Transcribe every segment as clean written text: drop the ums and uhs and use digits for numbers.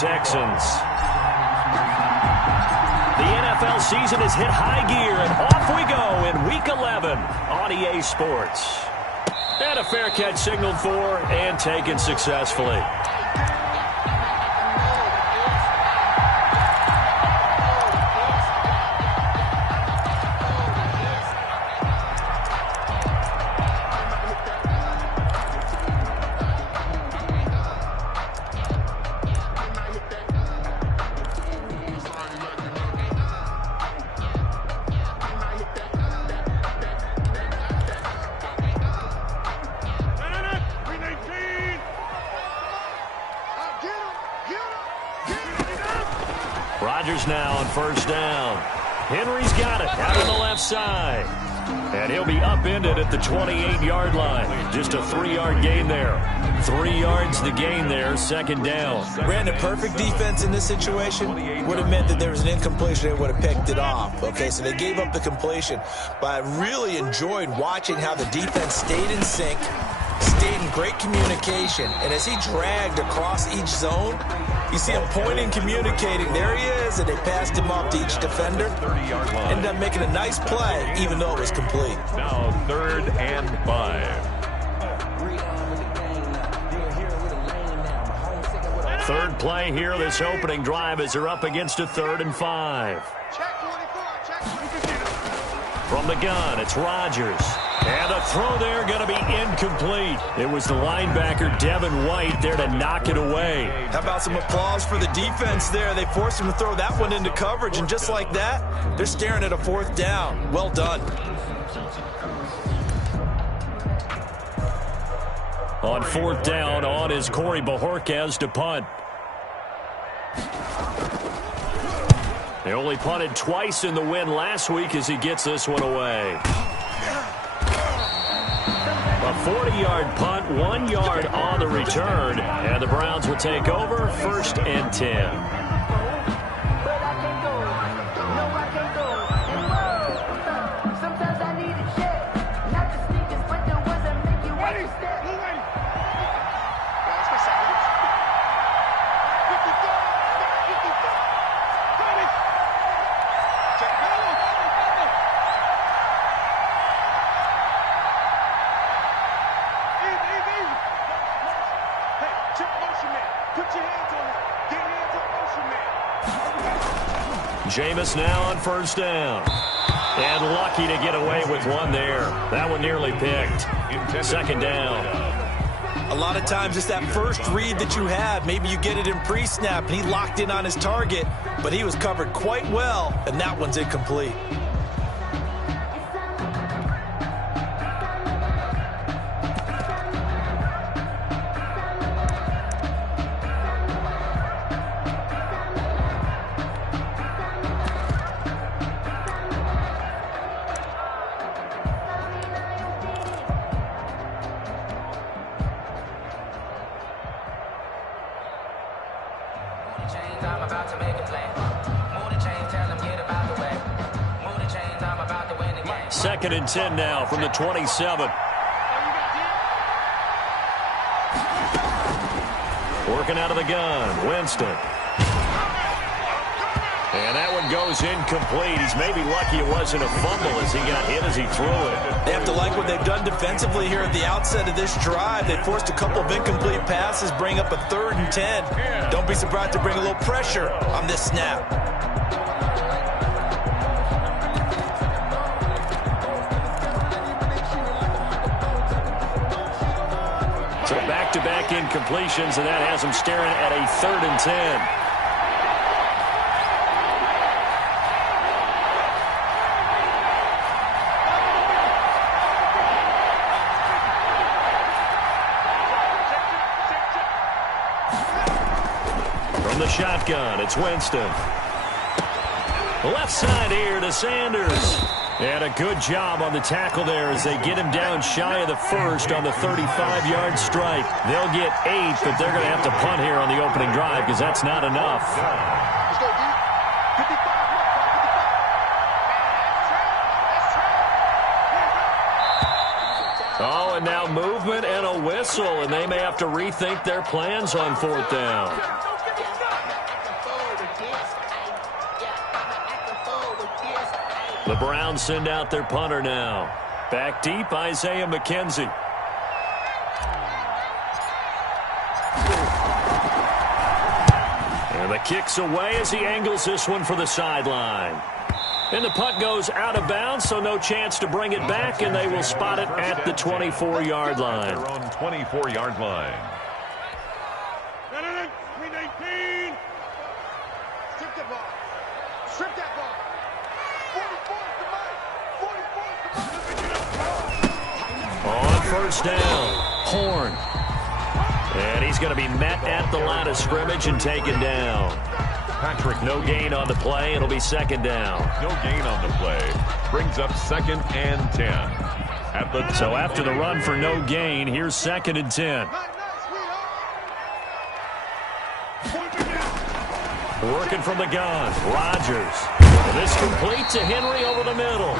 Texans. The NFL season has hit high gear, and off we go in Week 11 on EA Sports. And a fair catch signaled for and taken successfully. Rodgers now on first down. Henry's got it out on the left side. And he'll be upended at the 28-yard line. Just a 3-yard gain there. 3 yards to gain there, second down. Brandon, perfect defense in this situation would have meant that there was an incompletion. They would have picked it off. Okay, so they gave up the completion. But I really enjoyed watching how the defense stayed in sync, stayed in great communication. And as he dragged across each zone, you see him pointing, communicating. There he is, and they passed him off to each defender. Ended up making a nice play, even though it was complete. Now 3rd and 5. Third play here, this opening drive, as they're up against a 3rd and 5. From the gun, it's Rodgers. And the throw there going to be incomplete. It was the linebacker, Devin White, there to knock it away. How about some applause for the defense there? They forced him to throw that one into coverage, and just like that, they're staring at a 4th down. Well done. On 4th down, on is Corey Bojorquez to punt. They only punted twice in the win last week as he gets this one away. A 40-yard punt, 1 yard on the return, and the Browns will take over 1st and 10. Jameis now on first down. And lucky to get away with one there. That one nearly picked. Second down. A lot of times it's that first read that you have. Maybe you get it in pre-snap, and he locked in on his target, but he was covered quite well, and that one's incomplete. Second and 10 now from the 27. Working out of the gun, Winston. And that one goes incomplete. He's maybe lucky it wasn't a fumble as he got hit as he threw it. They have to like what they've done defensively here at the outset of this drive. They forced a couple of incomplete passes, bring up a 3rd and 10. Don't be surprised to bring a little pressure on this snap. So back-to-back incompletions, and that has him staring at a 3rd and 10. From the shotgun, it's Winston. Left side here to Sanders. And a good job on the tackle there as they get him down shy of the first on the 35-yard strike. They'll get 8, but they're going to have to punt here on the opening drive because that's not enough. Oh, and now movement and a whistle, and they may have to rethink their plans on 4th down. The Browns send out their punter now. Back deep, Isaiah McKenzie. And the kick's away as he angles this one for the sideline. And the punt goes out of bounds, so no chance to bring it back, and they will spot it at the 24-yard line. Their own 24-yard line. Strip that ball. Strip that ball. 44 On first down, Horn. And he's going to be met at the line of scrimmage and taken down. Patrick, No gain on the play. It'll be second down. no gain on the play. Brings up 2nd and 10. So after the run for no gain, here's 2nd and 10. Working from the gun, Rodgers. And this complete to Henry over the middle.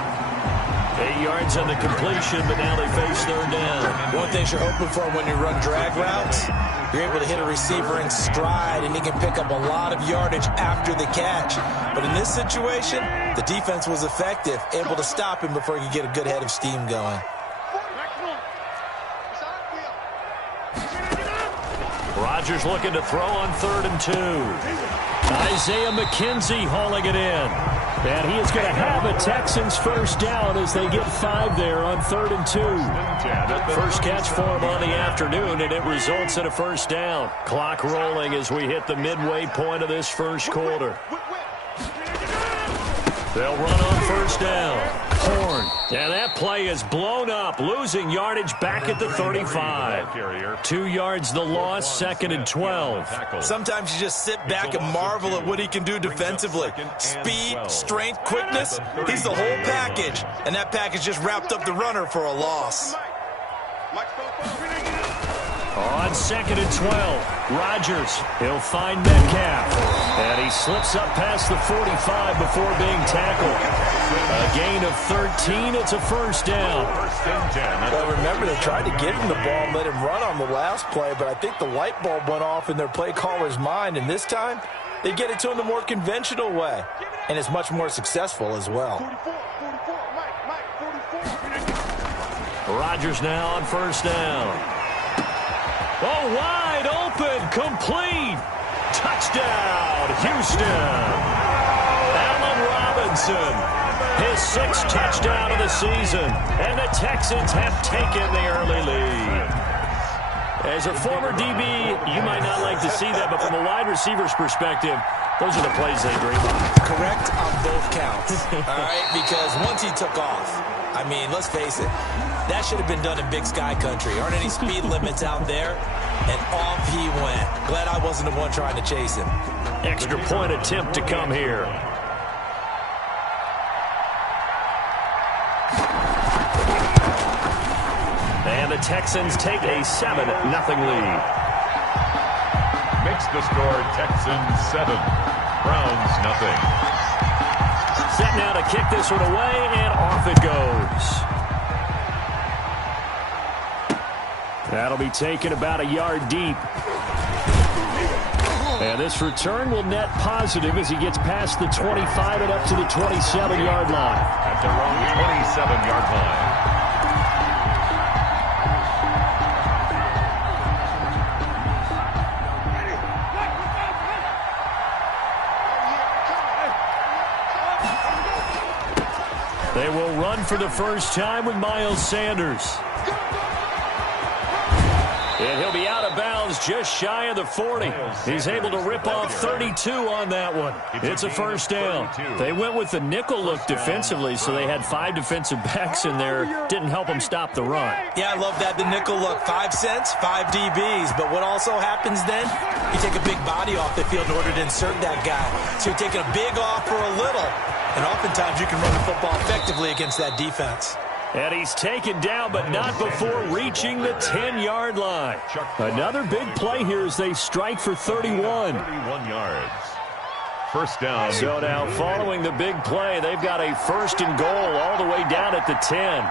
8 yards on the completion, but now they face third down. One thing you're hoping for when you run drag routes, you're able to hit a receiver in stride, and he can pick up a lot of yardage after the catch. But in this situation, the defense was effective, able to stop him before he could get a good head of steam going. Rodgers looking to throw on 3rd and 2. Isaiah McKenzie hauling it in. And he is going to have a Texans first down as they get 5 there on 3rd and 2. First catch for him on the afternoon, and it results in a first down. Clock rolling as we hit the midway point of this first quarter. They'll run on first down. Horn. And that play is blown up, losing yardage back at the 35. 2 yards the loss, 2nd and 12. Sometimes you just sit back and marvel at what he can do defensively. Speed, strength, quickness, he's the whole package. And that package just wrapped up the runner for a loss. On 2nd and 12, Rodgers. He'll find Metcalf. And he slips up past the 45 before being tackled. A gain of 13. It's a first down. Well, remember, they tried to give him the ball and let him run on the last play, but I think the light bulb went off in their play caller's mind, and this time they get it to him the more conventional way, and it's much more successful as well. Rodgers now on first down. Oh, wide open, complete. Touchdown, Houston. Allen Robinson, his 6th touchdown of the season, and the Texans have taken the early lead. As a former DB, you might not like to see that, but from a wide receiver's perspective, those are the plays they dream of. Correct on both counts, all right? Because once he took off, I mean, let's face it, that should have been done in Big Sky Country. Aren't any speed limits out there? And off he went. Glad I wasn't the one trying to chase him. Extra point attempt to come here. And the Texans take a 7-0 lead. Makes the score Texans 7, Browns nothing. Set now to kick this one away, and off it goes. That'll be taken about a yard deep. And this return will net positive as he gets past the 25 and up to the 27-yard line. At their own 27-yard line. They will run for the first time with Miles Sanders. And he'll be out of bounds just shy of the 40. He's able to rip off 32 on that one. It's a first down. They went with the nickel look defensively, so they had 5 defensive backs in there. Didn't help them stop the run. Yeah, I love that, the nickel look. 5 cents, 5 DBs. But what also happens then, you take a big body off the field in order to insert that guy. So you're taking a big off for a little. And oftentimes you can run the football effectively against that defense. And he's taken down, but not before reaching the 10-yard line. Another big play here as they strike for 31. 31 yards. First down. So now following the big play, they've got a first and goal all the way down at the 10.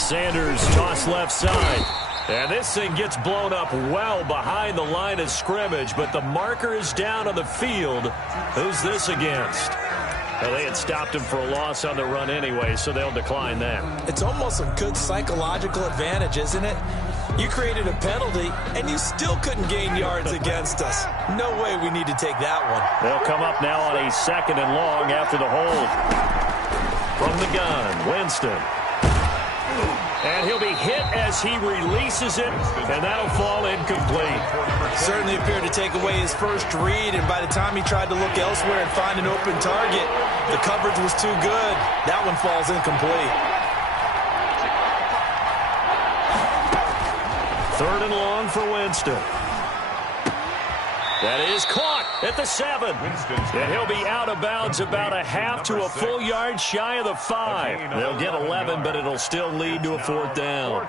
Sanders toss left side. And this thing gets blown up well behind the line of scrimmage, but the marker is down on the field. Who's this against? Well, they had stopped him for a loss on the run anyway, so they'll decline that. It's almost some good psychological advantage, isn't it? You created a penalty, and you still couldn't gain yards against us. No way we need to take that one. They'll come up now on a 2nd and long after the hold. From the gun, Winston. And he'll be hit as he releases it, and that'll fall incomplete. Certainly appeared to take away his first read, and by the time he tried to look elsewhere and find an open target, the coverage was too good. That one falls incomplete. 3rd and long for Winston. That is caught at the 7. And he'll be out of bounds about a half to a full yard shy of the 5. They'll get 11, but it'll still lead to a 4th down.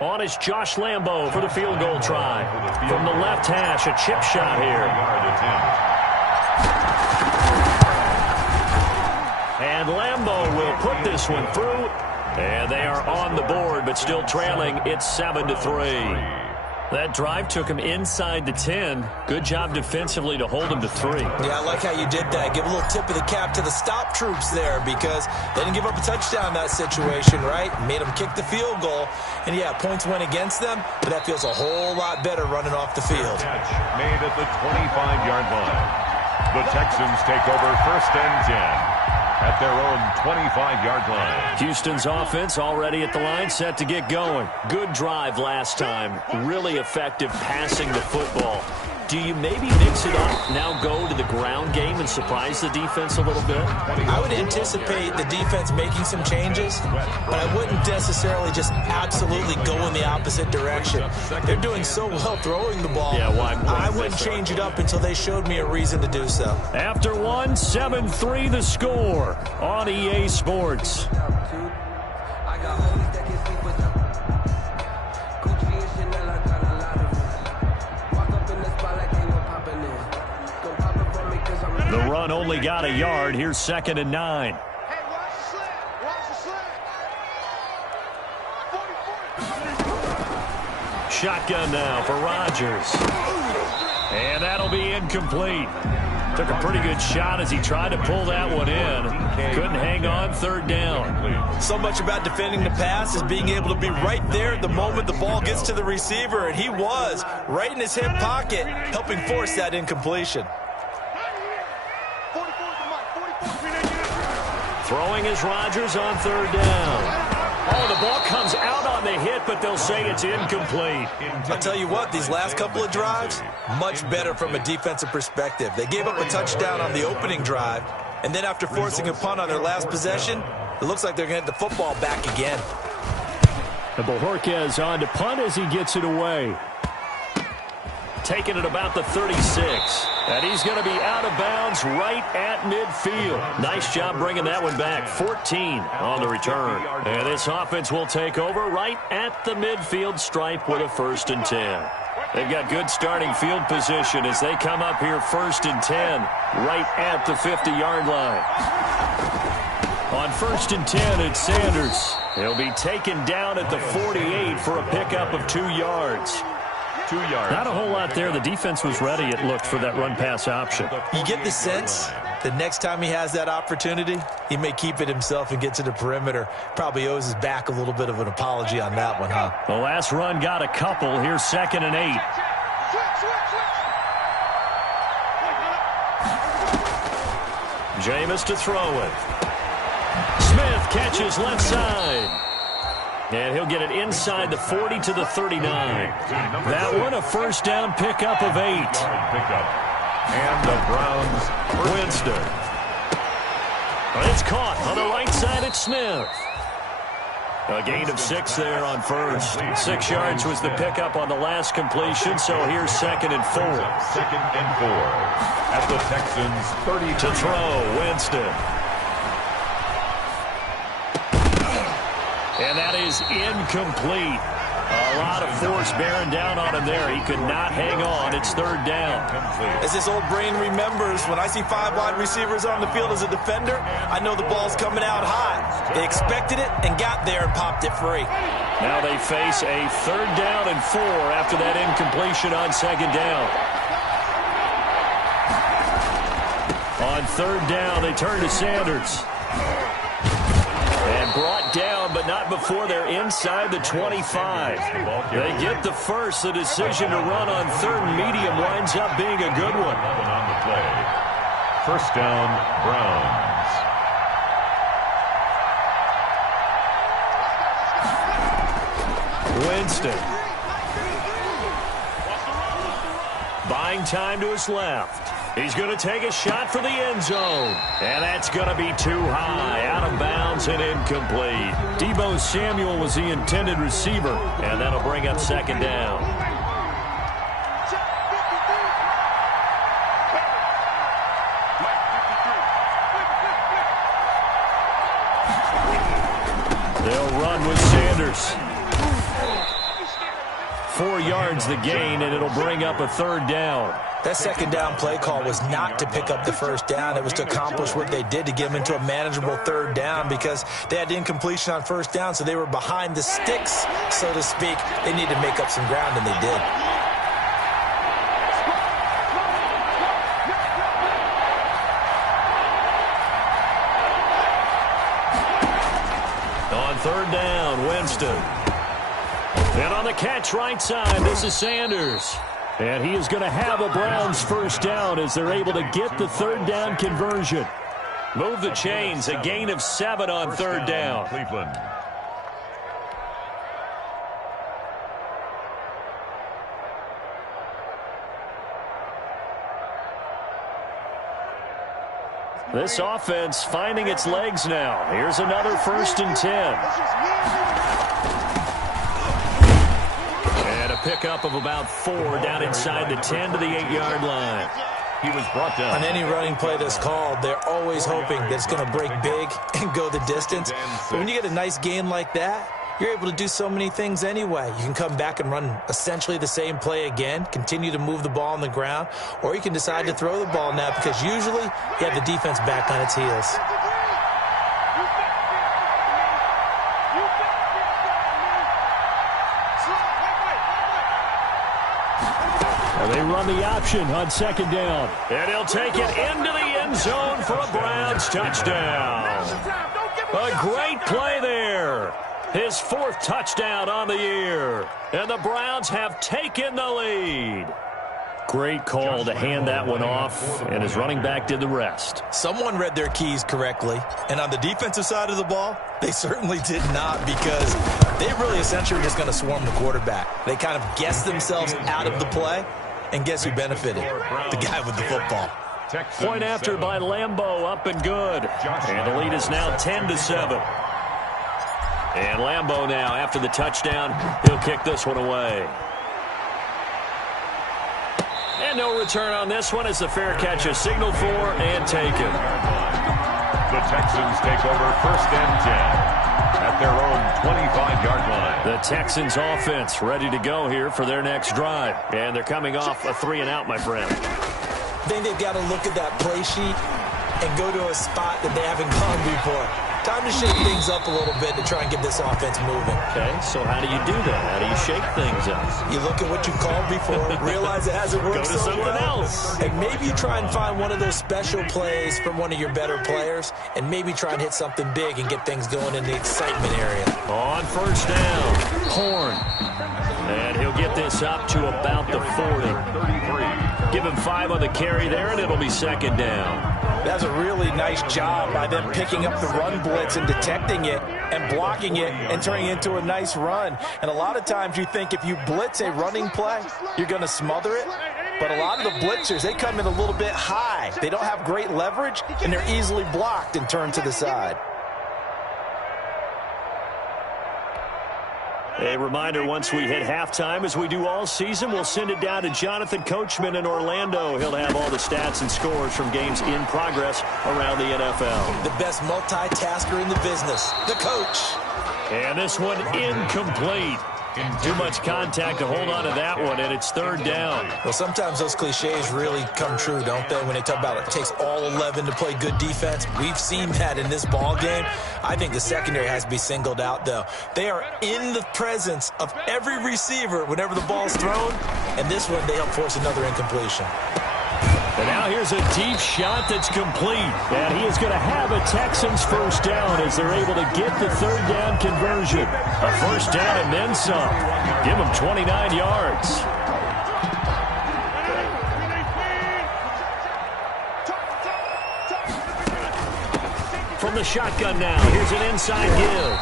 On is Josh Lambo for the field goal try. From the left hash, a chip shot here. And Lambo will put this one through. And they are on the board, but still trailing. It's 7-3. That drive took him inside the 10. Good job defensively to hold him to 3. Yeah, I like how you did that. Give a little tip of the cap to the stop troops there because they didn't give up a touchdown in that situation, right? Made them kick the field goal. And, yeah, points went against them, but that feels a whole lot better running off the field. Catch made at the 25-yard line. The Texans take over 1st and 10. At their own 25-yard line. Houston's offense already at the line, set to get going. Good drive last time. Really effective passing the football. Do you maybe mix it up, now go to the ground game and surprise the defense a little bit? I would anticipate the defense making some changes, but I wouldn't necessarily just absolutely go in the opposite direction. They're doing so well throwing the ball. Yeah, why? I wouldn't change it up until they showed me a reason to do so. After 1, 7-3 the score on EA Sports. The run only got a yard. Here's 2nd and 9. Hey, watch the slant. Watch the slant. 40. Shotgun now for Rodgers. And that'll be incomplete. Took a pretty good shot as he tried to pull that one in. Couldn't hang on. 3rd down. So much about defending the pass is being able to be right there at the moment the ball gets to the receiver, and he was right in his hip pocket, helping force that incompletion. Throwing is Rodgers on 3rd down. Oh, the ball comes out on the hit, but they'll say it's incomplete. I'll tell you what, these last couple of drives, much better from a defensive perspective. They gave up a touchdown on the opening drive, and then after forcing a punt on their last possession, it looks like they're going to get the football back again. And Bojorquez on to punt as he gets it away. Taking it about the 36. And he's going to be out of bounds right at midfield. Nice job bringing that one back. 14 on the return. And this offense will take over right at the midfield stripe with a 1st and 10. They've got good starting field position as they come up here 1st and 10 right at the 50-yard line. On 1st and 10, it's Sanders. He'll be taken down at the 48 for a pickup of 2 yards. 2 yards. Not a whole lot there. The defense was ready, it looked, for that run-pass option. You get the sense that next time he has that opportunity, he may keep it himself and get to the perimeter. Probably owes his back a little bit of an apology on that one, huh? The last run got a couple. Here's 2nd and 8. Jameis to throw it. Smith catches left side. And he'll get it inside the 40 to the 39. That one a 1st down pickup of 8. And the Browns. Winston. It's caught on the right side at Smith. A gain of 6 there on 1st. 6 yards was the pickup on the last completion, so here's 2nd and 4. 2nd and 4. At the Texans 30 to throw, Winston. And that is incomplete. A lot of force bearing down on him there. He could not hang on. It's third down. As this old brain remembers, when I see 5 wide receivers on the field as a defender, I know the ball's coming out high. They expected it and got there and popped it free. Now they face a 3rd down and 4 after that incompletion on 2nd down. On 3rd down, they turn to Sanders. And brought down, but not before they're inside the 25. They get the first. The decision to run on 3rd and medium winds up being a good one. On the play. 1st down, Browns. Winston. Buying time to his left. He's going to take a shot for the end zone. And that's going to be too high, out of bounds and incomplete. Deebo Samuel was the intended receiver, and that'll bring up 2nd down. They'll run with Sanders. 4 yards the gain, and it'll bring up a 3rd down. That 2nd down play call was not to pick up the 1st down. It was to accomplish what they did to get them into a manageable 3rd down because they had incompletion on 1st down, so they were behind the sticks, so to speak. They needed to make up some ground, and they did. On 3rd down, Winston. And on the catch right side, this is Sanders. And he is going to have a Browns 1st down as they're able to get the 3rd down conversion. Move the chains, a gain of 7 on 3rd down. Cleveland. This offense finding its legs now. Here's another 1st and 10. Pickup of about 4 down inside the 10 to the 8-yard line. He was brought down. On any running play that's called, they're always hoping that it's going to break big and go the distance. But when you get a nice gain like that, you're able to do so many things anyway. You can come back and run essentially the same play again, continue to move the ball on the ground, or you can decide to throw the ball now because usually you have the defense back on its heels. They run the option on 2nd down. And he'll take it into the end zone for a Browns touchdown. A great play there. His 4th touchdown on the year. And the Browns have taken the lead. Great call to hand that one off, and his running back did the rest. Someone read their keys correctly, and on the defensive side of the ball, they certainly did not because they really essentially were just going to swarm the quarterback. They kind of guessed themselves out of the play, and guess who benefited? The guy with the football. Point after by Lambeau, up and good. And the lead is now 10-7. And Lambeau now, after the touchdown, he'll kick this one away. And no return on this one as the fair catch is signaled for and taken. The Texans take over 1st and 10 at their own 25-yard line. The Texans offense ready to go here for their next drive. And they're coming off a 3-and-out, my friend. I think they've got to look at that play sheet and go to a spot that they haven't gone before. Time to shake things up a little bit to try and get this offense moving. Okay, so how do you do that? How do you shake things up? You look at what you called before, realize it hasn't worked Go to so something else. And maybe you try and find one of those special plays from one of your better players, and maybe try and hit something big and get things going in the excitement area. On 1st down, Horn. And he'll get this up to about the 40. Give him 5 on the carry there, and it'll be 2nd down. That's a really nice job by them picking up the run blitz and detecting it and blocking it and turning it into a nice run. And a lot of times you think if you blitz a running play, you're going to smother it. But a lot of the blitzers, they come in a little bit high. They don't have great leverage, and they're easily blocked and turned to the side. A reminder, once we hit halftime, as we do all season, we'll send it down to Jonathan Coachman in Orlando. He'll have all the stats and scores from games in progress around the NFL. The best multitasker in the business, the coach. And this one incomplete. Too much contact to hold on to that one, and it's third down. Well, sometimes those cliches really come true, don't they, when they talk about it takes all 11 to play good defense. We've seen that in this ball game. I think the secondary has to be singled out, though. They are in the presence of every receiver whenever the ball's thrown, and this one they help force another incompletion. And now here's a deep shot that's complete. And he is going to have a Texans first down as they're able to get the third down conversion. A first down and then some. Give them 29 yards. From the shotgun now, here's an inside give.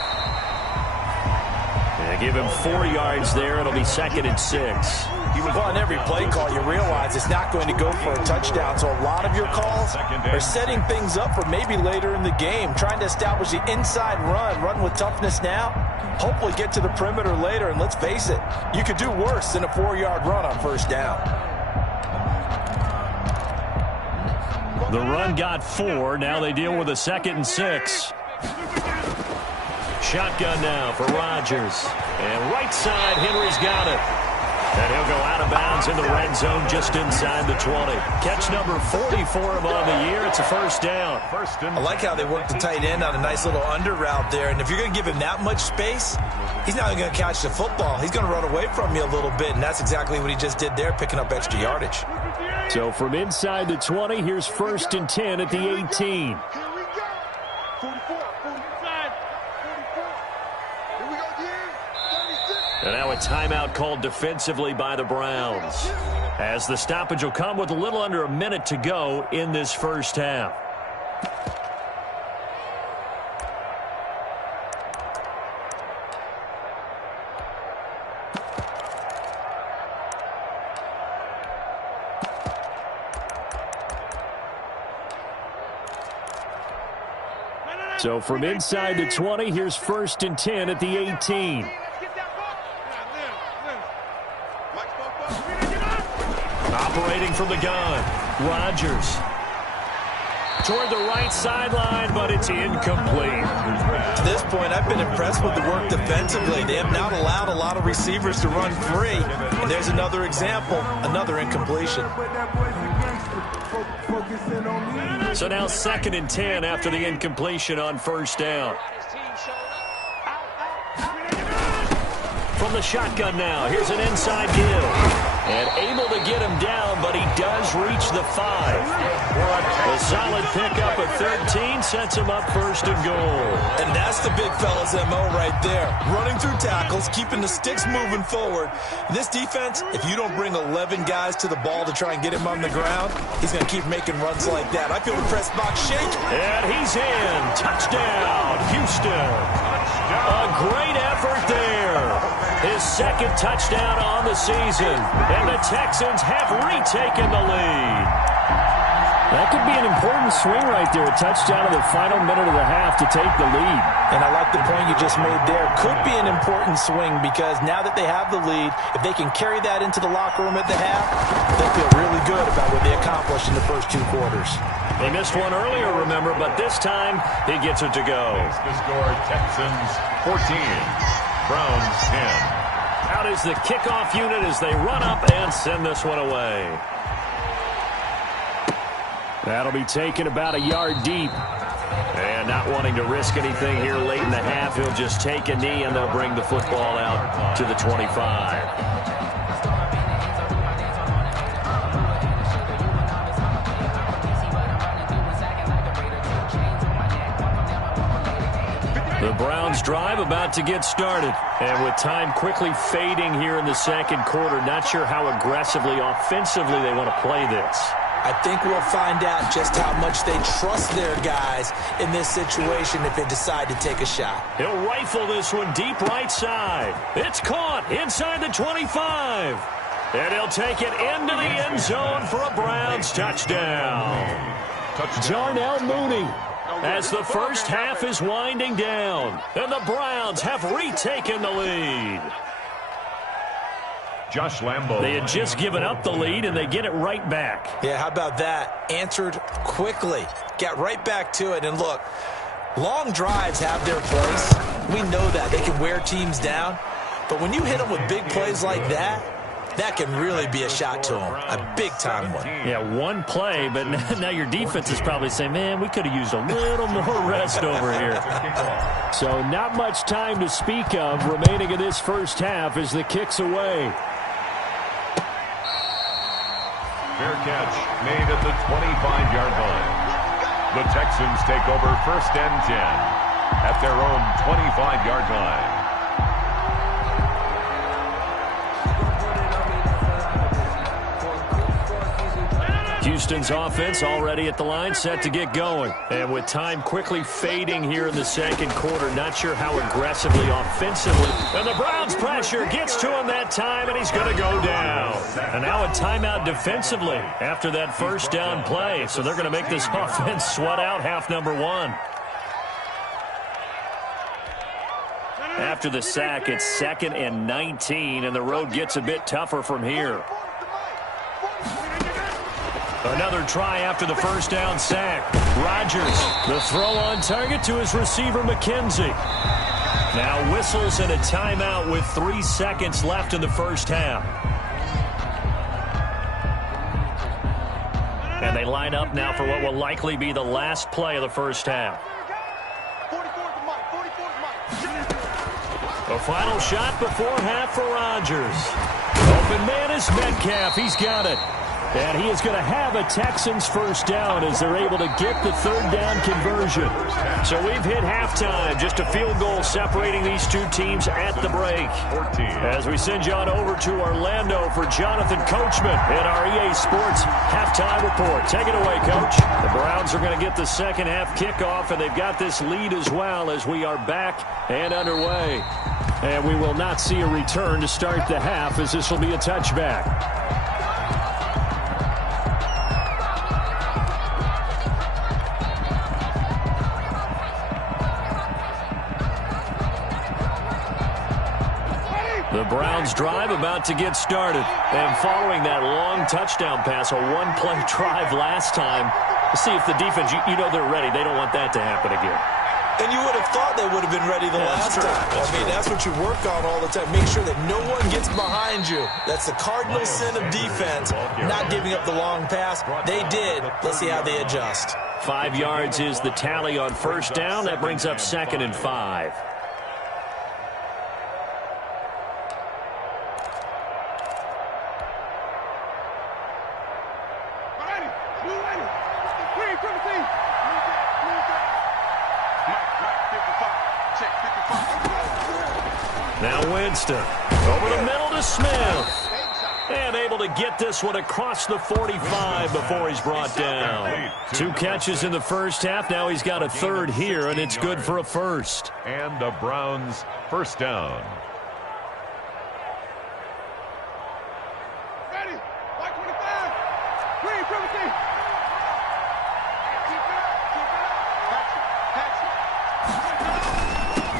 And give him 4 yards there. It'll be 2nd and 6. Well, on every play call, you realize it's not going to go for a touchdown. So a lot of your calls are setting things up for maybe later in the game, trying to establish the inside run with toughness now, hopefully get to the perimeter later. And let's face it, you could do worse than a 4-yard run on first down. The run got 4. Now they deal with a 2nd and 6. Shotgun now for Rodgers. And right side, Henry's got it. And he'll go out of bounds in the red zone just inside the 20. Catch number 40 for him on the year. It's a first down. I like how they work the tight end on a nice little under route there. And if you're going to give him that much space, he's not going to catch the football. He's going to run away from you a little bit, and that's exactly what he just did there, picking up extra yardage. So from inside the 20, here's 1st and 10 at the 18. Here we go. 44, 45, 44. Here we go again. 36. And now a timeout called defensively by the Browns, as the stoppage will come with a little under a minute to go in this first half. So from inside the 20, here's 1st and 10 at the 18. Operating from the gun, Rodgers. Toward the right sideline, but it's incomplete. To this point, I've been impressed with the work defensively. They have not allowed a lot of receivers to run free. And there's another example, another incompletion. So now 2nd and 10 after the incompletion on first down. From the shotgun now, here's an inside give. And able to get him down, but he does reach the 5. A solid pickup at 13 sets him up 1st and goal. And that's the big fella's MO right there. Running through tackles, keeping the sticks moving forward. This defense, if you don't bring 11 guys to the ball to try and get him on the ground, he's going to keep making runs like that. I feel the press box shake. And he's in. Touchdown, Houston. A great effort there. His 2nd touchdown on the season. And the Texans have retaken the lead. That could be an important swing right there. A touchdown in the final minute of the half to take the lead. And I like the point you just made there. Could be an important swing because now that they have the lead, if they can carry that into the locker room at the half, they feel really good about what they accomplished in the first 2 quarters. They missed one earlier, remember, but this time he gets it to go. The score, Texans 14, Browns 10. Out is the kickoff unit as they run up and send this one away. That'll be taken about a yard deep. And not wanting to risk anything here late in the half, he'll just take a knee and they'll bring the football out to the 25. The Browns drive about to get started. And with time quickly fading here in the 2nd quarter, not sure how aggressively, offensively they want to play this. I think we'll find out just how much they trust their guys in this situation if they decide to take a shot. He'll rifle this one deep right side. It's caught inside the 25. And he'll take it into the end zone for a Browns touchdown. Darnell Mooney. As the first half is winding down, and the Browns have retaken the lead. Josh Lambo. They had just given up the lead, and they get it right back. Yeah, how about that? Answered quickly. Got right back to it. And look, long drives have their place. We know that. They can wear teams down. But when you hit them with big plays like that, that can really be a shot to them, a big-time one. Yeah, one play, but now your defense is probably saying, man, we could have used a little more rest over here. So not much time to speak of remaining in this first half as the kick's away. Fair catch made at the 25-yard line. The Texans take over 1st and 10 at their own 25-yard line. Houston's offense already at the line, set to get going. And with time quickly fading here in the second quarter, not sure how aggressively, offensively. And the Browns' pressure gets to him that time, and he's going to go down. And now a timeout defensively after that first down play. So they're going to make this offense sweat out half number one. After the sack, it's 2nd and 19, and the road gets a bit tougher from here. Another try after the first down sack. Rodgers, the throw on target to his receiver, McKenzie. Now whistles and a timeout with 3 seconds left in the first half. And they line up now for what will likely be the last play of the first half. A final shot before half for Rodgers. Open man is Metcalf. He's got it. And he is going to have a Texans first down as they're able to get the third down conversion. So we've hit halftime. Just a field goal separating these two teams at the break. As we send you on over to Orlando for Jonathan Coachman in our EA Sports halftime report. Take it away, Coach. The Browns are going to get the second half kickoff, and they've got this lead as well as we are back and underway. And we will not see a return to start the half as this will be a touchback. The Browns drive about to get started. And following that long touchdown pass, a one-play drive last time, see if the defense, you know they're ready. They don't want that to happen again. And you would have thought they would have been ready the last time. I mean, that's what you work on all the time. Make sure that no one gets behind you. That's the cardinal sin of defense, not giving up the long pass. They did. Let's see how they adjust. 5 yards is the tally on first down. That brings up 2nd and 5. Now Winston, over the middle to Smith. And able to get this one across the 45 before he's brought down. 2 catches in the first half. Now he's got a third here, and it's good for a first. And the Browns first down. Ready? White 25. Green, Timothy.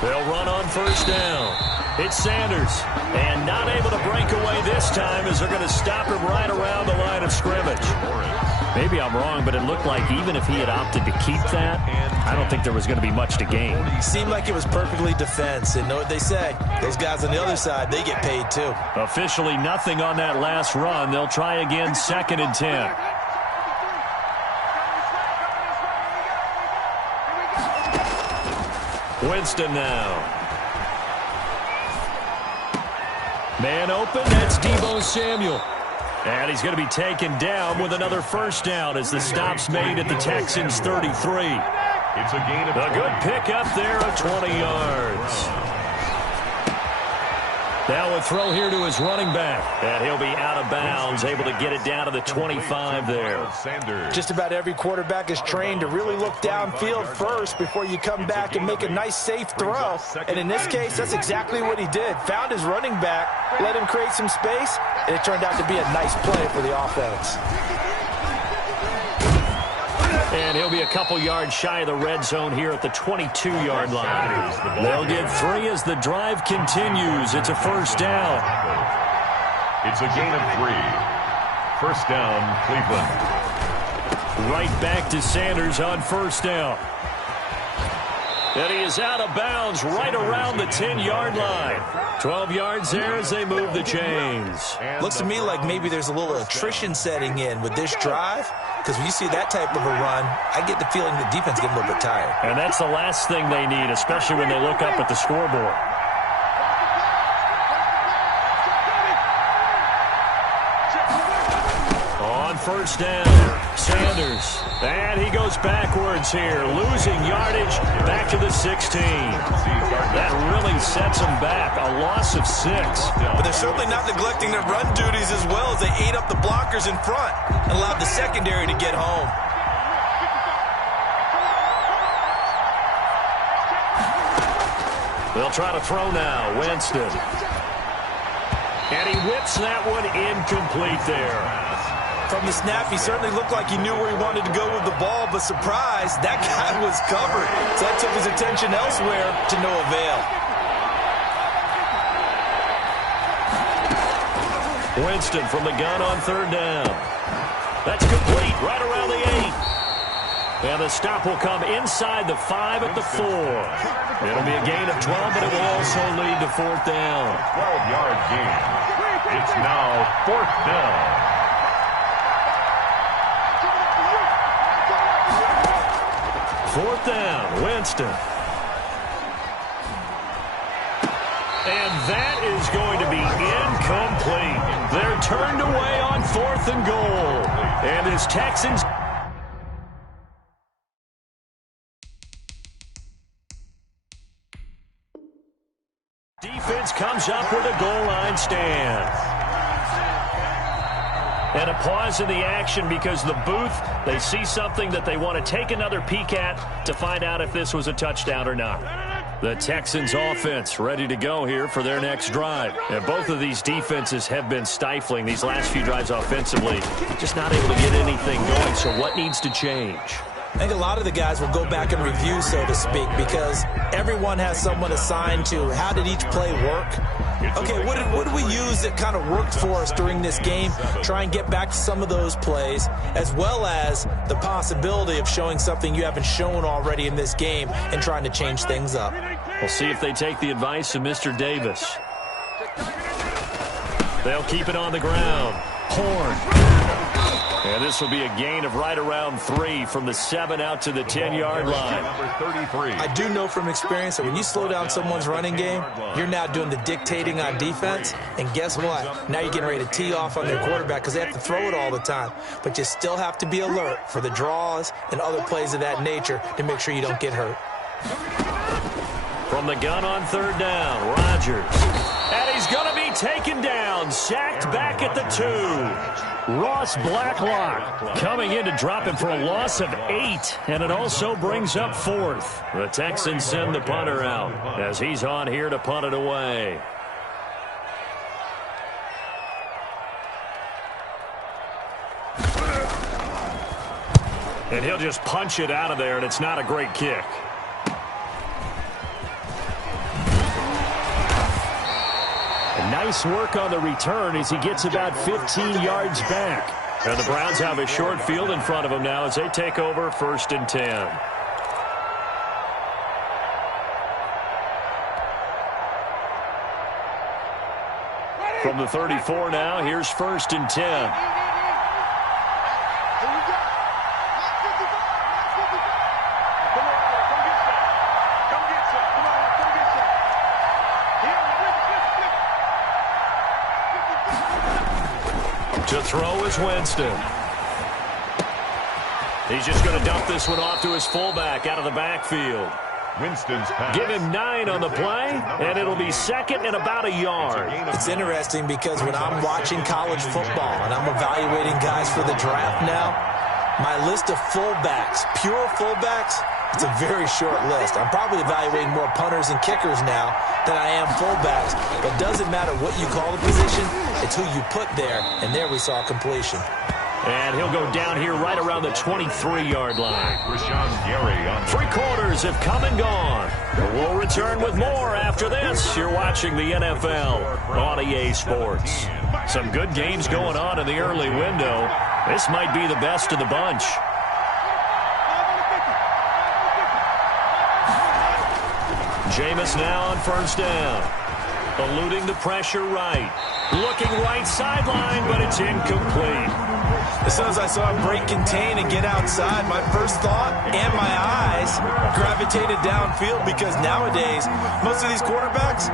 They'll run on first down. It's Sanders, and not able to break away this time as they're going to stop him right around the line of scrimmage. Maybe I'm wrong, but it looked like even if he had opted to keep that, I don't think there was going to be much to gain. It seemed like it was perfectly defense, and know what they say. Those guys on the other side, they get paid too. Officially nothing on that last run. They'll try again, 2nd and 10. Winston now. Man open, that's Deebo Samuel. And he's going to be taken down with another first down as the stop's made at the Texans' 33. It's a gain of a good pickup there of 20 yards. Now a throw here to his running back. And he'll be out of bounds, able to get it down to the 25 there. Just about every quarterback is trained to really look downfield first before you come back and make a nice, safe throw. And in this case, that's exactly what he did. Found his running back, let him create some space, and it turned out to be a nice play for the offense. And he'll be a couple yards shy of the red zone here at the 22-yard line. They'll get 3 as the drive continues. It's a first down. It's a gain of 3. First down, Cleveland. Right back to Sanders on first down. And he is out of bounds right around the 10-yard line. 12 yards there as they move the chains. Looks to me like maybe there's a little attrition setting in with this drive, because when you see that type of a run, I get the feeling the defense getting a little bit tired. And that's the last thing they need, especially when they look up at the scoreboard. On first down, Sanders. And he goes backwards here, losing yardage back to the 16. That really sets him back, a loss of 6. But they're certainly not neglecting their run duties as well as they ate up the blockers in front and allowed the secondary to get home. They'll try to throw now, Winston. And he whips that one incomplete there. From the snap, he certainly looked like he knew where he wanted to go with the ball, but surprise, that guy was covered. So that took his attention elsewhere to no avail. Winston from the gun on third down. That's complete, right around the 8. And the stop will come inside the 5 at the 4. It'll be a gain of 12, but it will also lead to fourth down. 12-yard gain. It's now fourth down. Fourth down, Winston. And that is going to be incomplete. They're turned away on 4th and goal. And his Texans... defense comes up with a goal line stand. And a pause in the action because the booth, they see something that they want to take another peek at to find out if this was a touchdown or not. The Texans offense ready to go here for their next drive. And both of these defenses have been stifling these last few drives offensively. Just not able to get anything going, so what needs to change? I think a lot of the guys will go back and review, so to speak, because everyone has someone assigned to how did each play work. Okay, what did we use that kind of worked for us during this game? Try and get back to some of those plays, as well as the possibility of showing something you haven't shown already in this game and trying to change things up. We'll see if they take the advice of Mr. Davis. They'll keep it on the ground. Horn. And this will be a gain of right around 3 from the 7 out to the 10-yard line. Number 33. I do know from experience that when you slow down someone's running game, you're now doing the dictating on defense. And guess what? Now you're getting ready to tee off on their quarterback because they have to throw it all the time. But you still have to be alert for the draws and other plays of that nature to make sure you don't get hurt. From the gun on third down, Rodgers. And he's going to be taken down, sacked back at the 2. Ross Blacklock coming in to drop him for a loss of 8, and it also brings up 4th. The Texans send the punter out as he's on here to punt it away. And he'll just punch it out of there, and it's not a great kick. Nice work on the return as he gets about 15 yards back. And the Browns have a short field in front of them now as they take over 1st and 10. From the 34 now, here's 1st and 10. To throw is Winston. He's just going to dump this one off to his fullback out of the backfield. Winston's pass. Give him 9 on the play, and it'll be 2nd and about a yard. It's interesting because when I'm watching college football and I'm evaluating guys for the draft now, my list of fullbacks, pure fullbacks, it's a very short list. I'm probably evaluating more punters and kickers now than I am fullbacks. But it doesn't matter what you call the position, it's who you put there, and there we saw completion. And he'll go down here right around the 23-yard line. Rashawn Gary on 3 quarters have come and gone. We'll return with more after this. You're watching the NFL on EA Sports. Some good games going on in the early window. This might be the best of the bunch. Jameis now on first down. Eluding the pressure right. Looking right sideline, but it's incomplete. As soon as I saw him break contain and get outside, my first thought and my eyes gravitated downfield, because nowadays, most of these quarterbacks,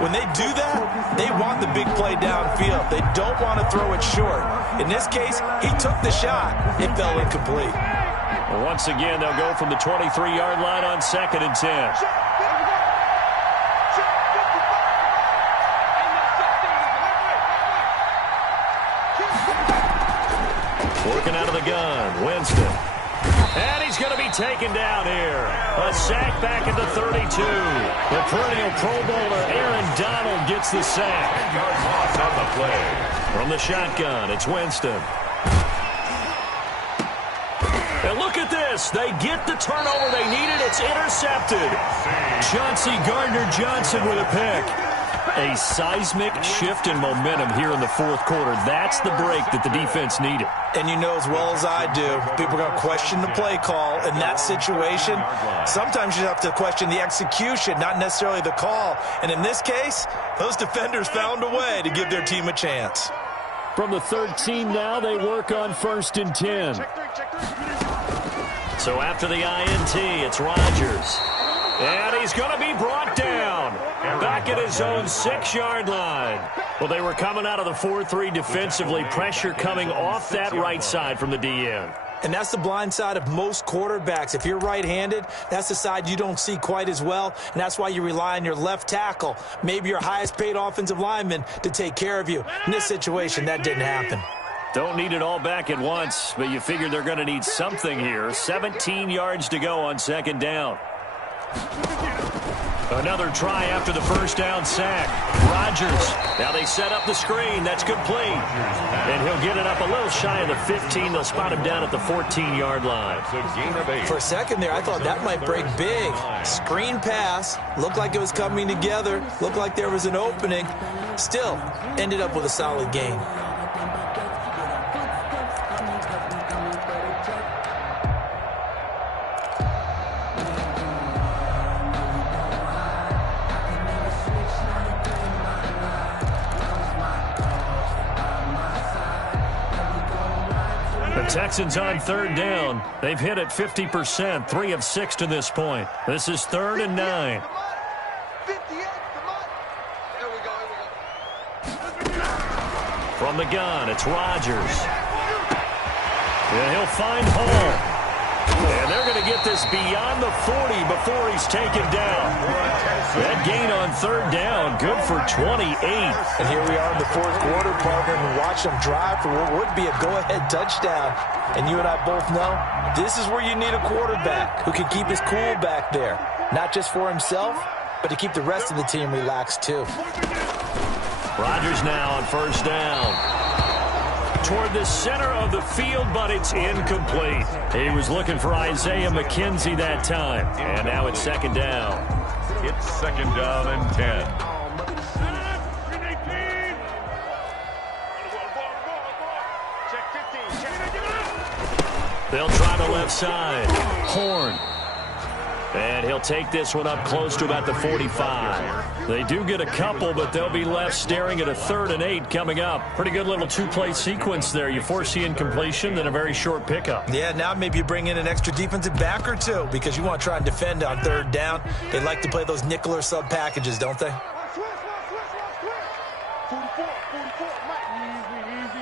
when they do that, they want the big play downfield. They don't want to throw it short. In this case, he took the shot. It fell incomplete. Well, once again, they'll go from the 23-yard line on 2nd and 10. Working out of the gun, Winston. And he's going to be taken down here. A sack back at the 32. The perennial Pro Bowler Aaron Donald gets the sack. Yard loss on the play. From the shotgun, it's Winston. And look at this. They get the turnover they needed. It's intercepted. Chauncey Gardner-Johnson with a pick. A seismic shift in momentum here in the fourth quarter. That's the break that the defense needed. And you know as well as I do, people are going to question the play call in that situation. Sometimes you have to question the execution, not necessarily the call. And in this case, those defenders found a way to give their team a chance. From the 13 now, they work on 1st and 10. So after the INT, it's Rodgers. And he's going to be brought down back at his own 6-yard line. Well, they were coming out of the 4-3 defensively. Pressure coming off that right side from the DN. And that's the blind side of most quarterbacks. If you're right-handed, that's the side you don't see quite as well. And that's why you rely on your left tackle, maybe your highest-paid offensive lineman, to take care of you. In this situation, that didn't happen. Don't need it all back at once, but you figure they're going to need something here. 17 yards to go on 2nd down. Another try after the first down sack. Rodgers. Now they set up the screen. That's complete. And he'll get it up a little shy of the 15. They'll spot him down at the 14-yard line. For a second there, I thought that might break big. Screen pass. Looked like it was coming together. Looked like there was an opening. Still, ended up with a solid gain. Texans on 3rd down. They've hit it 50%, 3 of 6 to this point. This is 3rd and 9. From the gun, it's Rodgers. And he'll find Hall. And they're going to get this beyond the 40 before he's taken down. That gain on 3rd down, good for 28. And here we are in the 4th quarter, partner, and watch them drive for what would be a go-ahead touchdown. And you and I both know this is where you need a quarterback who can keep his cool back there. Not just for himself, but to keep the rest of the team relaxed too. Rodgers now on 1st down. Toward the center of the field, but it's incomplete. He was looking for Isaiah McKenzie that time. And now it's 2nd down. It's 2nd down and 10. They'll try the left side. Horn. And he'll take this one up close to about the 45. They do get a couple, but they'll be left staring at a 3rd and 8 coming up. Pretty good little 2-play sequence there. You force the incompletion, then a very short pickup. Yeah, now maybe you bring in an extra defensive back or two because you want to try and defend on 3rd down. They like to play those nickel or sub packages, don't they? 44, Mike. Easy.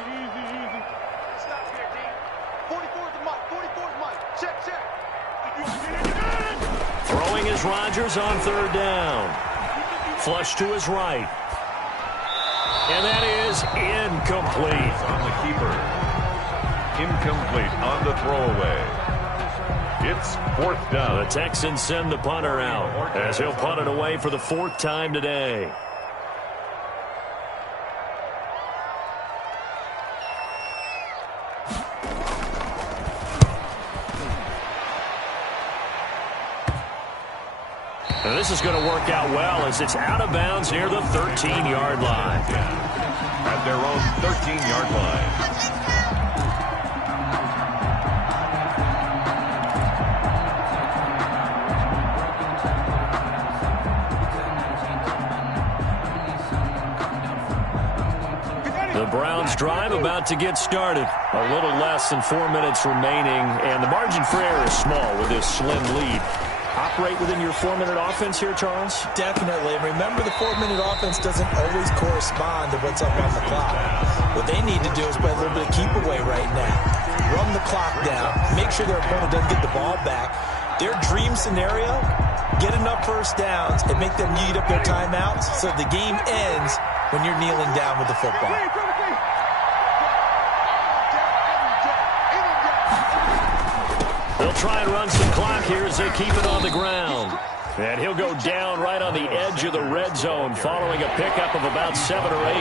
Stop here, D. 44's Mike. Check. Throwing is Rodgers on 3rd down. Flush to his right. And that is incomplete. On the keeper. Incomplete on the throwaway. It's 4th down. The Texans send the punter out as he'll punt it away for the 4th time today. And this is going to work out well as it's out of bounds near the 13-yard line. At their own 13-yard line. Browns drive about to get started. A little less than 4 minutes remaining, and the margin for error is small with this slim lead. Operate within your 4-minute offense here, Charles? Definitely. And remember, the 4-minute offense doesn't always correspond to what's up on the clock. What they need to do is play a little bit of keep away right now. Run the clock down. Make sure their opponent doesn't get the ball back. Their dream scenario, get enough first downs and make them eat up their timeouts so the game ends when you're kneeling down with the football. They'll try and run some clock here as they keep it on the ground. And he'll go down right on the edge of the red zone following a pickup of about 7 or 8.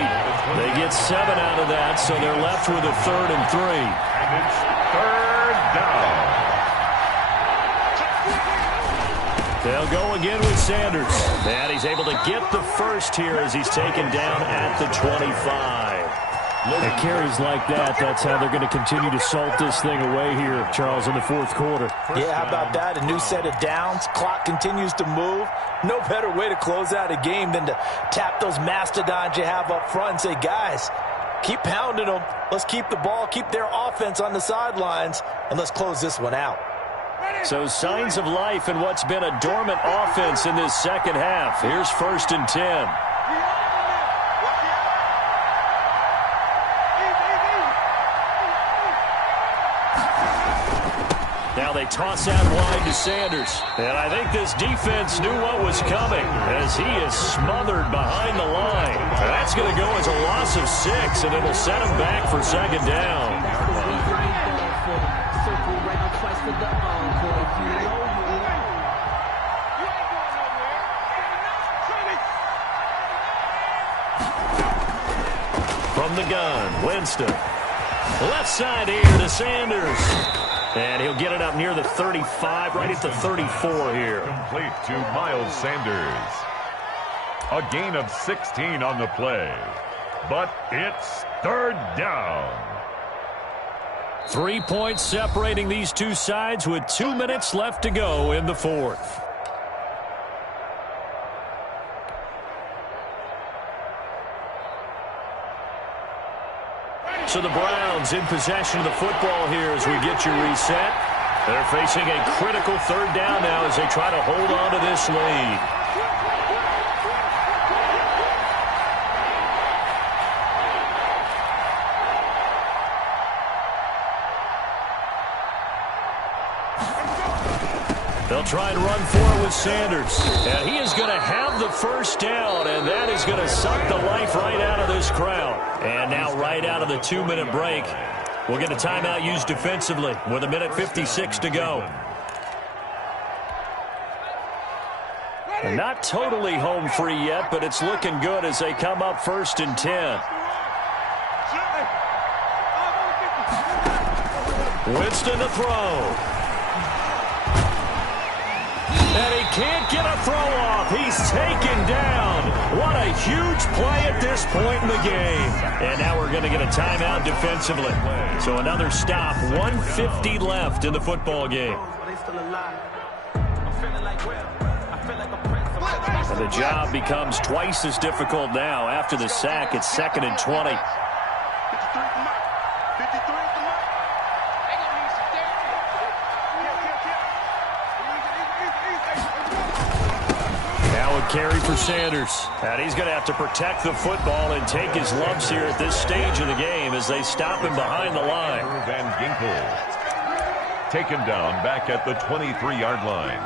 They get 7 out of that, so they're left with a 3rd and 3. And it's 3rd down. They'll go again with Sanders. And he's able to get the first here as he's taken down at the 25. At carries like that, that's how they're going to continue to salt this thing away here, Charles, in the 4th quarter. Yeah, how about that? A new set of downs. Clock continues to move. No better way to close out a game than to tap those mastodons you have up front and say, guys, keep pounding them. Let's keep the ball, keep their offense on the sidelines, and let's close this one out. So signs of life in what's been a dormant offense in this second half. Here's 1st and 10. Now they toss out wide to Sanders. And I think this defense knew what was coming as he is smothered behind the line. That's going to go as a loss of 6, and it'll set him back for 2nd down. From the gun, Winston. Left side here to Sanders. And he'll get it up near the 35, right at the 34 here. Complete to Miles Sanders. A gain of 16 on the play. But it's 3rd down. 3 points separating these two sides with 2 minutes left to go in the 4th. So the Browns in possession of the football here as we get you reset. They're facing a critical 3rd down now as they try to hold on to this lead. They'll try and run for it with Sanders. And he is going to have the first down, and that is going to suck the life right out of this crowd. And now right out of the 2-minute break, we'll get a timeout used defensively with 1:56 to go. And not totally home free yet, but it's looking good as they come up 1st and 10. Winston to throw. And he can't get a throw off. He's taken down. What a huge play at this point in the game. And now we're going to get a timeout defensively. So another stop. 1:50 left in the football game. And the job becomes twice as difficult now. After the sack, it's 2nd and 20. Carry for Sanders. And he's going to have to protect the football and take his lumps here at this stage of the game as they stop him behind the line. Van Ginkel taken down back at the 23-yard line.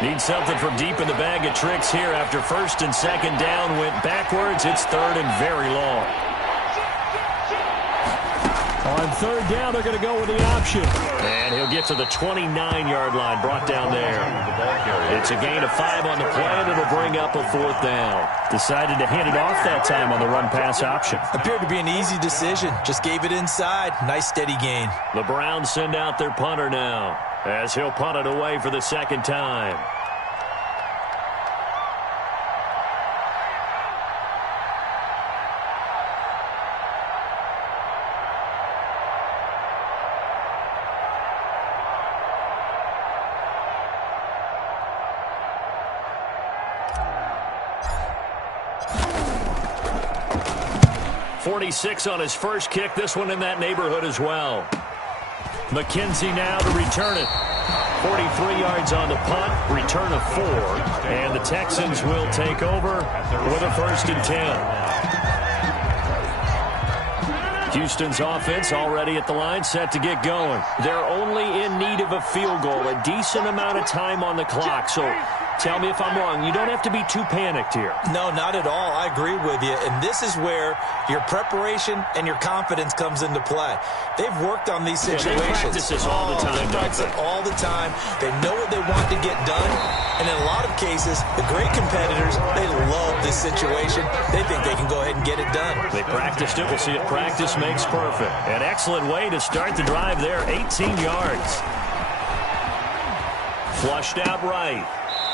Need something from deep in the bag of tricks here after 1st and 2nd down went backwards. It's 3rd and very long. On 3rd down, they're going to go with the option. And he'll get to the 29-yard line, brought down there. It's a gain of 5 on the play, and it'll bring up a 4th down. Decided to hand it off that time on the run-pass option. Appeared to be an easy decision. Just gave it inside. Nice, steady gain. The Browns send out their punter now as he'll punt it away for the 2nd time. 46 on his first kick. This one in that neighborhood as well. McKenzie now to return it. 43 yards on the punt, return of 4, and the Texans will take over with a 1st and 10. Houston's offense already at the line, set to get going. They're only in need of a field goal, a decent amount of time on the clock. So tell me if I'm wrong. You don't have to be too panicked here. No, not at all. I agree with you. And this is where your preparation and your confidence comes into play. They've worked on these situations. They practice this all the time. They practice it all the time. They know what they want to get done. And in a lot of cases, the great competitors, they love this situation. They think they can go ahead and get it done. They practiced it. We'll see it. Practice makes perfect. An excellent way to start the drive there. 18 yards. Flushed out right.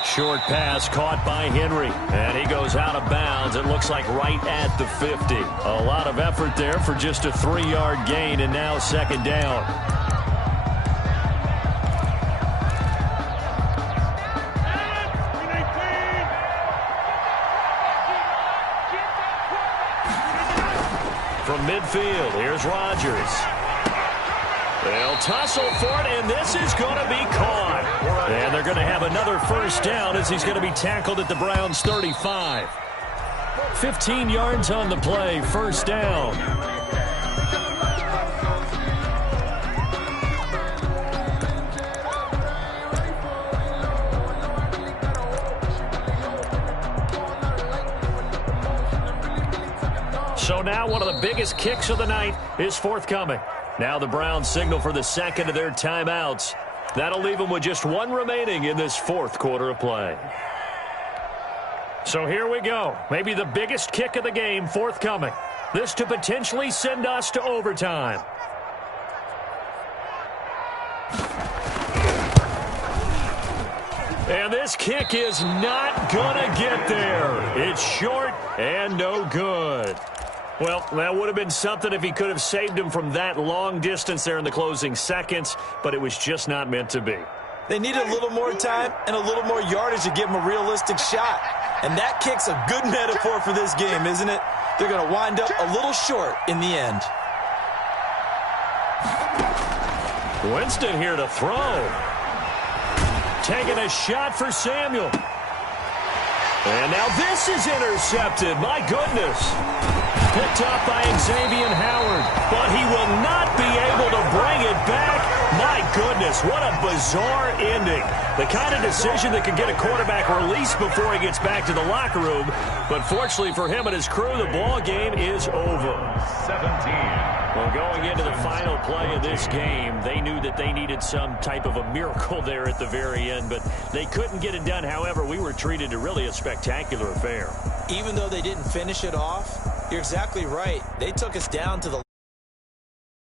Short pass caught by Henry, and he goes out of bounds. It looks like right at the 50. A lot of effort there for just a 3-yard gain, and now 2nd down. From midfield, here's Rodgers. They'll tussle for it, and this is going to be caught. And they're going to have another 1st down as he's going to be tackled at the Browns' 35. 15 yards on the play, 1st down. So now one of the biggest kicks of the night is forthcoming. Now the Browns signal for the 2nd of their timeouts. That'll leave them with just 1 remaining in this 4th quarter of play. So here we go. Maybe the biggest kick of the game forthcoming. This to potentially send us to overtime. And this kick is not gonna get there. It's short and no good. Well, that would have been something if he could have saved him from that long distance there in the closing seconds, but it was just not meant to be. They need a little more time and a little more yardage to give him a realistic shot. And that kick's a good metaphor for this game, isn't it? They're going to wind up a little short in the end. Winston here to throw. Taking a shot for Samuel. And now this is intercepted. My goodness. Picked up by Xavier Howard, but he will not be able to bring it back. My goodness, what a bizarre ending. The kind of decision that could get a quarterback released before he gets back to the locker room. But fortunately for him and his crew, the ball game is over. 17. Well, going into the final play of this game, they knew that they needed some type of a miracle there at the very end, but they couldn't get it done. However, we were treated to really a spectacular affair. Even though they didn't finish it off, you're exactly right. They took us down to the